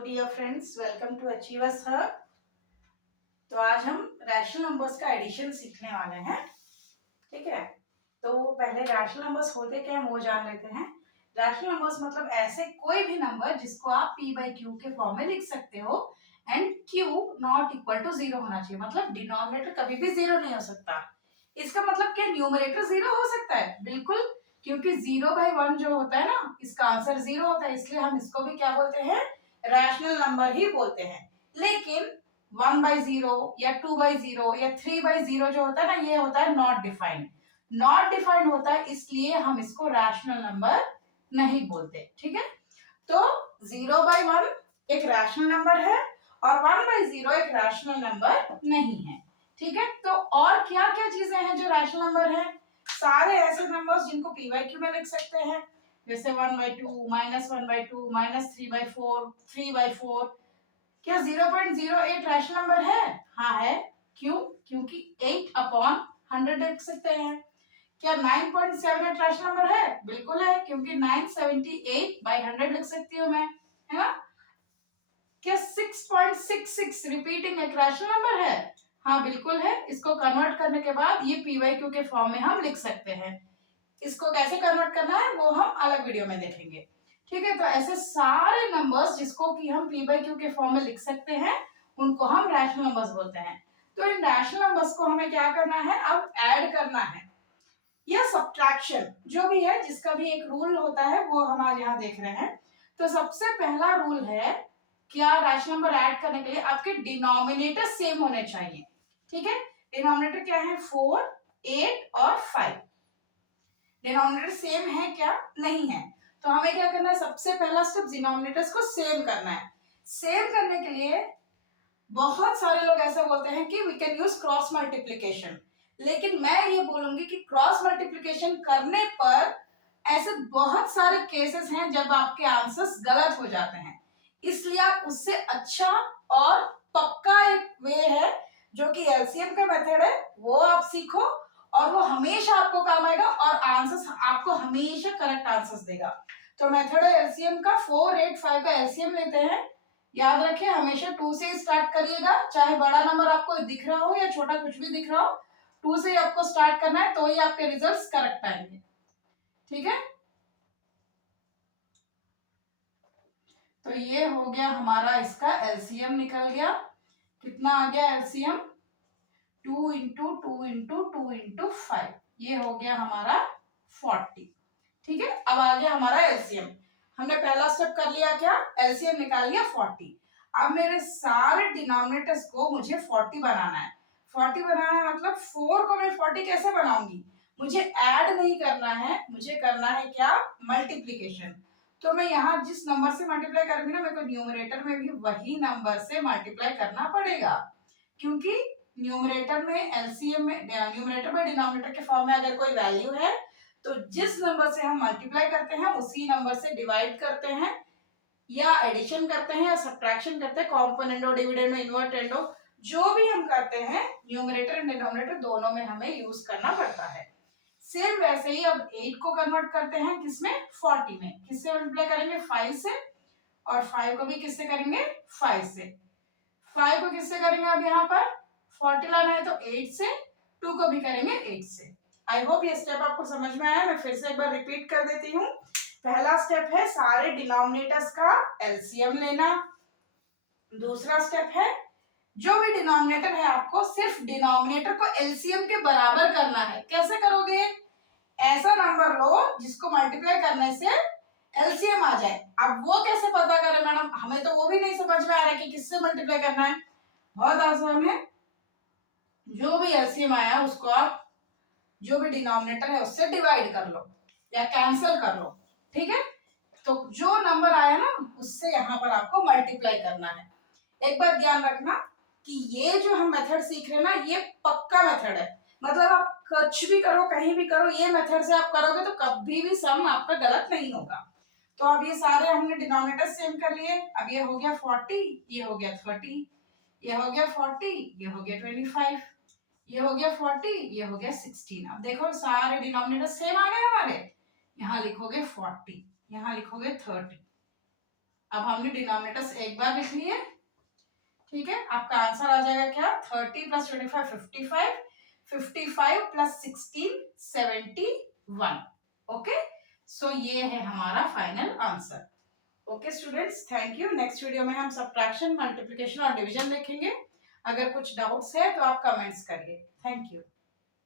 Dear friends, welcome to achievers hub. तो आज हम रैशनल नंबर्स का एडिशन सीखने वाले हैं। ठीक है, तो पहले रैशनल नंबर्स होते क्या हैं वो जान लेते हैं। रैशनल नंबर्स मतलब ऐसे कोई भी नंबर जिसको आप p बाई क्यू के फॉर्म में लिख सकते हो and q not equal to zero होना चाहिए। मतलब डिनोमिनेटर कभी भी जीरो नहीं हो सकता। इसका मतलब क्या न्यूमरेटर जीरो हो सकता है? बिल्कुल, क्योंकि 0/1 जो होता है ना, इसका आंसर 0 होता है, इसलिए हम इसको भी क्या बोलते हैं? रैशनल नंबर ही बोलते हैं। लेकिन 1/0 या 2/0 या 3/0 जो होता है ना, ये होता है नॉट डिफाइंड। नॉट डिफाइंड होता है, इसलिए हम इसको रैशनल नंबर नहीं बोलते। ठीक है, तो 0/1 एक रैशनल नंबर है और 1/0 एक रैशनल नंबर नहीं है। ठीक है, तो और क्या क्या चीजें हैं जो रैशनल नंबर है? सारे ऐसे नंबर्स जिनको p बाई क्यू में लिख सकते हैं, जैसे 1/2, -1/2, -3/4, 3/4। क्या 0.08 रैशनल नंबर है? हाँ है। क्यों? क्योंकि 8/100 लिख सकते हैं। क्या 9.78 रैशनल नंबर है? बिल्कुल है, क्योंकि 978/100 लिख सकती हूँ मैं, है ना? क्या 6.66 रिपीटिंग एक रैशनल नंबर है? हाँ बिल्कुल है। इसको कन्वर्ट करने के बाद ये p बाई क्यू के फॉर्म में हम लिख सकते हैं। इसको कैसे कन्वर्ट करना है वो हम अलग वीडियो में देखेंगे। ठीक है, तो ऐसे सारे नंबर्स जिसको कि हम p बाई क्यू के फॉर्म में लिख सकते हैं उनको हम रैशनल नंबर्स बोलते हैं। तो इन रैशनल नंबर्स को हमें क्या करना है? अब ऐड करना है या सब्ट्रैक्शन, जो भी है, जिसका भी एक रूल होता है वो हम आज यहाँ देख रहे हैं। तो सबसे पहला रूल है, क्या रैशनल नंबर ऐड करने के लिए आपके डिनोमिनेटर सेम होने चाहिए। ठीक है, डिनोमिनेटर क्या है? 4, 8 और 5। डिनोमिनेटर सेम है क्या? नहीं है। तो हमें क्या करना है? सबसे पहला स्टेप डिनोमिनेटर्स को सेम करना है। सेम करने के लिए बहुत सारे लोग ऐसा बोलते हैं कि we can use cross multiplication, लेकिन मैं ये बोलूंगी कि क्रॉस मल्टीप्लीकेशन करने पर ऐसे बहुत सारे केसेस हैं जब आपके आंसर्स गलत हो जाते हैं। इसलिए आप उससे अच्छा और पक्का एक वे है जो कि एलसीएम का मेथड है, वो आप सीखो और वो हमेशा आपको काम आएगा और आंसर्स आपको हमेशा करेक्ट आंसर्स देगा। तो मेथड है एलसीएम का, 4, 8, 5 का एलसीएम लेते हैं। याद रखें, हमेशा 2 से स्टार्ट करिएगा, चाहे बड़ा नंबर आपको दिख रहा हो या छोटा कुछ भी दिख रहा हो, 2 से आपको स्टार्ट करना है, तो ही आपके रिजल्ट्स करेक्ट आएंगे। ठीक है, तो ये हो गया हमारा, इसका एलसीएम निकल गया। कितना आ गया एलसीएम? 2 इंटू 2 इंटू 2 इंटू 5, ये हो गया हमारा 40। ठीक है, अब आ गया हमारा एलसीएम। हमने पहला स्टेप कर लिया, क्या? एलसीएम निकाल लिया 40। अब मेरे सारे डिनोमिनेटर्स को मुझे 40 बनाना है। 40 बनाना है मतलब 4 को मैं 40 कैसे बनाऊंगी? मुझे ऐड नहीं करना है, मुझे करना है क्या? मल्टीप्लीकेशन। तो मैं यहाँ जिस नंबर से मल्टीप्लाई करूंगी ना, मेरे को न्यूमरेटर में भी वही नंबर से मल्टीप्लाई करना पड़ेगा, क्योंकि न्यूमरेटर में एलसीएम में, न्यूमरेटर में डिनोमिनेटर के फॉर्म में अगर कोई वैल्यू है तो जिस नंबर से हम मल्टीप्लाई करते हैं उसी नंबर से डिवाइड करते हैं या एडिशन करते हैं या सब्ट्रैक्शन करते हैं, कॉम्पोनेंडो, डिविडेंडो, इन्वर्टेंडो, जो भी हम करते हैं न्यूमरेटर एंड डिनोमिनेटर दोनों में हमें यूज करना पड़ता है। सेम वैसे ही अब 8 को कन्वर्ट करते हैं किसमें? 40 में। किससे मल्टीप्लाई करेंगे? 5 से। और 5 को भी किससे करेंगे? 5 से। 5 को किससे करेंगे? अब यहाँ पर 40 लाना है तो 8 से, 2 को भी करेंगे 8 से। आई होप ये स्टेप आपको समझ में आया। मैं फिर से एक बार रिपीट कर देती हूँ। पहला स्टेप है सारे डिनोमिनेटर्स का एलसीएम लेना। दूसरा स्टेप है जो भी डिनोमिनेटर है आपको सिर्फ डिनोमिनेटर को एलसीएम के बराबर करना है। कैसे करोगे? ऐसा नंबर लो जिसको मल्टीप्लाई करने से एलसीएम आ जाए। अब वो कैसे पता करें मैडम? हमें तो वो भी नहीं समझ में आ रहा है कि किससे मल्टीप्लाई करना है। बहुत आसान है, जो भी एलसीएम आया उसको आप जो भी डिनोमिनेटर है उससे डिवाइड कर लो या कैंसिल कर लो। ठीक है, तो जो नंबर आया ना उससे यहाँ पर आपको मल्टीप्लाई करना है। एक बात ध्यान रखना कि ये जो हम मेथड सीख रहे हैं ना, ये पक्का मेथड है। मतलब आप कुछ भी करो, कहीं भी करो, ये मेथड से आप करोगे तो कभी भी सम आपका गलत नहीं होगा। तो अब ये सारे हमने डिनोमिनेटर सेम कर लिए। अब ये हो गया 40, ये हो गया 30, ये हो गया 40, ये हो गया 25, ये हो गया 40, ये हो गया 16। अब देखो सारे डिनोमिनेटर सेम आ गए हमारे। यहाँ लिखोगे 40, यहाँ लिखोगे 30, अब हमने डिनोमिनेटर्स एक बार लिख लिए, ठीक है। आपका आंसर आ जाएगा क्या, 30 + 25 55, 55 + 16 71। ओके, सो ये है हमारा final answer. Okay students, thank you. Next video में हम सब्ट्रैक्शन, मल्टीप्लिकेशन और डिवीजन देखेंगे। अगर कुछ डाउट्स है तो आप कमेंट्स करिए। Thank you.